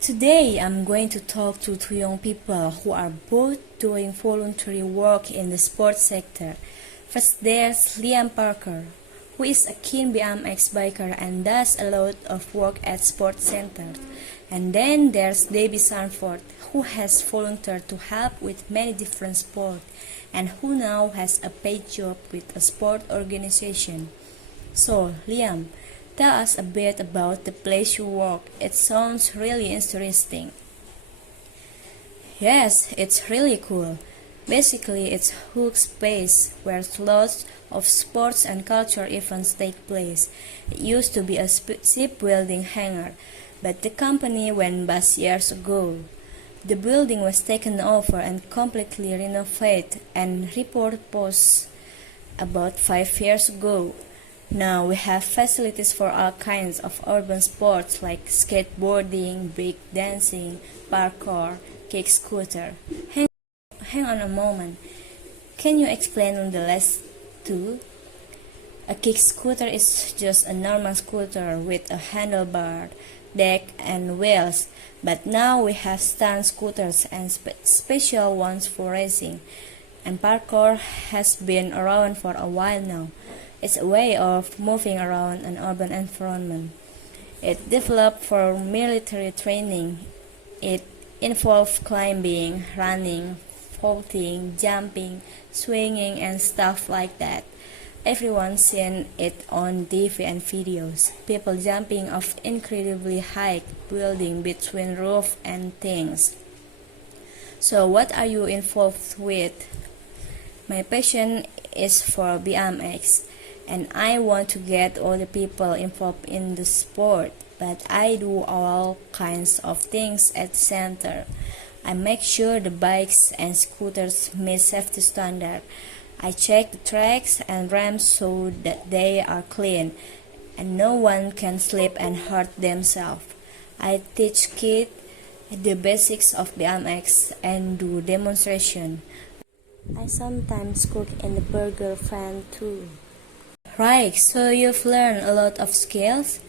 Today I'm going to talk to two young people who are both doing voluntary work in the sports sector. First there's Liam Parker, who is a keen BMX biker and does a lot of work at sports centers. And then there's Debbie Sanford, who has volunteered to help with many different sports and who now has a paid job with a sport organization. So, Liam, tell us a bit about the place you work. It sounds really interesting. Yes, it's really cool. Basically, it's Hook Space, where lots of sports and culture events take place. It used to be a shipbuilding hangar, but the company went bust years ago. The building was taken over and completely renovated and repurposed about 5 years ago. Now we have facilities for all kinds of urban sports like skateboarding, break dancing, parkour, kick scooter. Hang on a moment. Can you explain on the last two? A kick scooter is just a normal scooter with a handlebar, deck, and wheels, but now we have stunt scooters and special ones for racing. And parkour has been around for a while now. It's a way of moving around an urban environment. It developed for military training. It involves climbing, running, vaulting, jumping, swinging, and stuff like that. Everyone's seen it on TV and videos. People jumping off incredibly high buildings between roof and things. So what are you involved with? My passion is for BMX, and I want to get all the people involved in the sport, but I do all kinds of things at the center. I make sure the bikes and scooters meet safety standards. I check the tracks and ramps so that they are clean and no one can slip and hurt themselves. I teach kids the basics of BMX and do demonstration. I sometimes cook in the burger fan too. Right, so you've learned a lot of skills?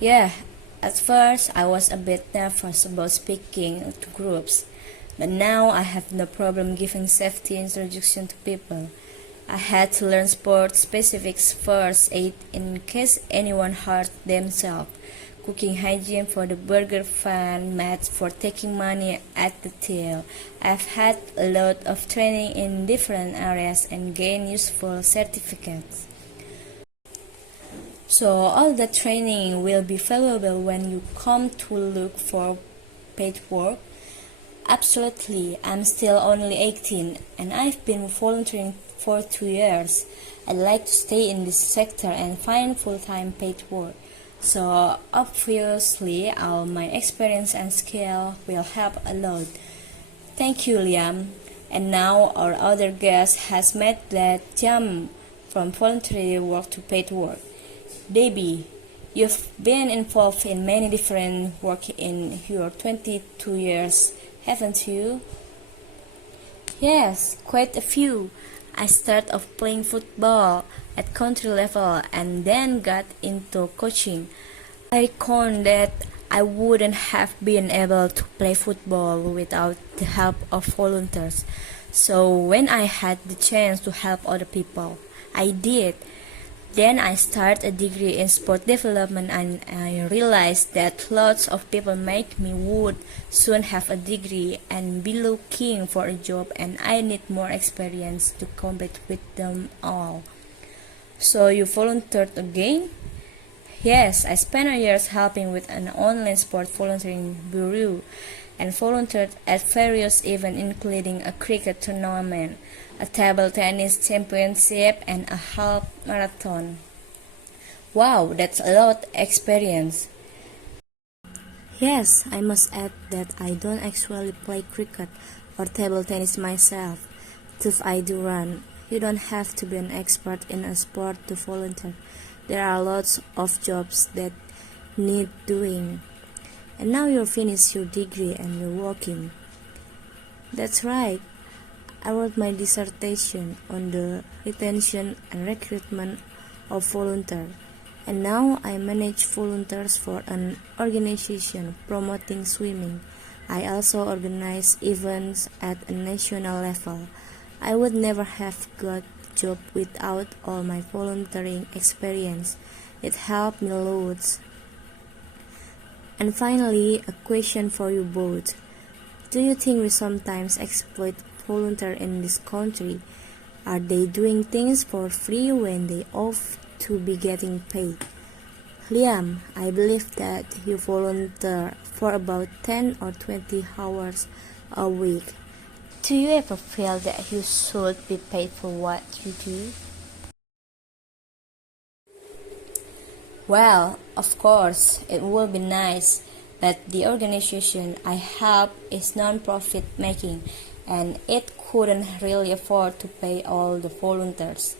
Yeah, at first I was a bit nervous about speaking to groups, but now I have no problem giving safety instruction to people. I had to learn sport specifics first aid in case anyone hurt themselves, cooking hygiene for the burger fan, maths for taking money at the till. I've had a lot of training in different areas and gained useful certificates. So all that training will be valuable when you come to look for paid work? Absolutely, I'm still only 18 and I've been volunteering for 2 years. I'd like to stay in this sector and find full-time paid work. So obviously all my experience and skill will help a lot. Thank you, Liam. And now our other guest has made that jump from voluntary work to paid work. Debbie, you've been involved in many different work in your 22 years, haven't you? Yes, quite a few. I started off playing football at country level and then got into coaching. I reckon that I wouldn't have been able to play football without the help of volunteers. So when I had the chance to help other people, I did. Then I started a degree in sport development and I realized that lots of people like me would soon have a degree and be looking for a job and I need more experience to compete with them all. So you volunteered again? Yes, I spent a year helping with an online sport volunteering bureau and volunteered at various events including a cricket tournament, a table tennis championship, and a half marathon. Wow, that's a lot of experience. Yes, I must add that I don't actually play cricket or table tennis myself, though I do run. You don't have to be an expert in a sport to volunteer. There are lots of jobs that need doing. And now you're finished your degree and you're working. That's right. I wrote my dissertation on the retention and recruitment of volunteers. and now I manage volunteers for an organization promoting swimming. I also organize events at a national level. I would never have got the job without all my volunteering experience. It helped me loads. And finally, a question for you both. Do you think we sometimes exploit volunteers in this country? Are they doing things for free when they ought to be getting paid? Liam, I believe that you volunteer for about 10 or 20 hours a week. Do you ever feel that you should be paid for what you do? Well, of course, it would be nice, but the organization I help is non-profit making, and it couldn't really afford to pay all the volunteers.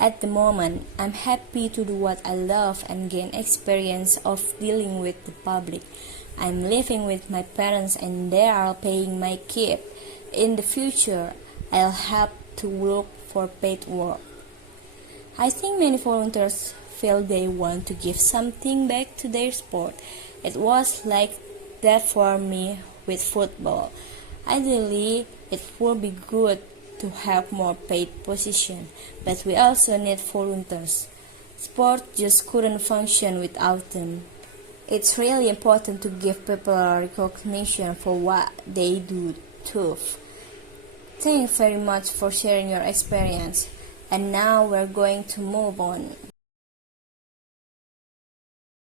At the moment, I'm happy to do what I love and gain experience of dealing with the public. I'm living with my parents and they are paying my keep. In the future, I'll have to look for paid work. I think many volunteers feel they want to give something back to their sport. It was like that for me with football. Ideally, it would be good to have more paid positions, but we also need volunteers. Sport just couldn't function without them. It's really important to give people recognition for what they do too. Thank you very much for sharing your experience. And now we're going to move on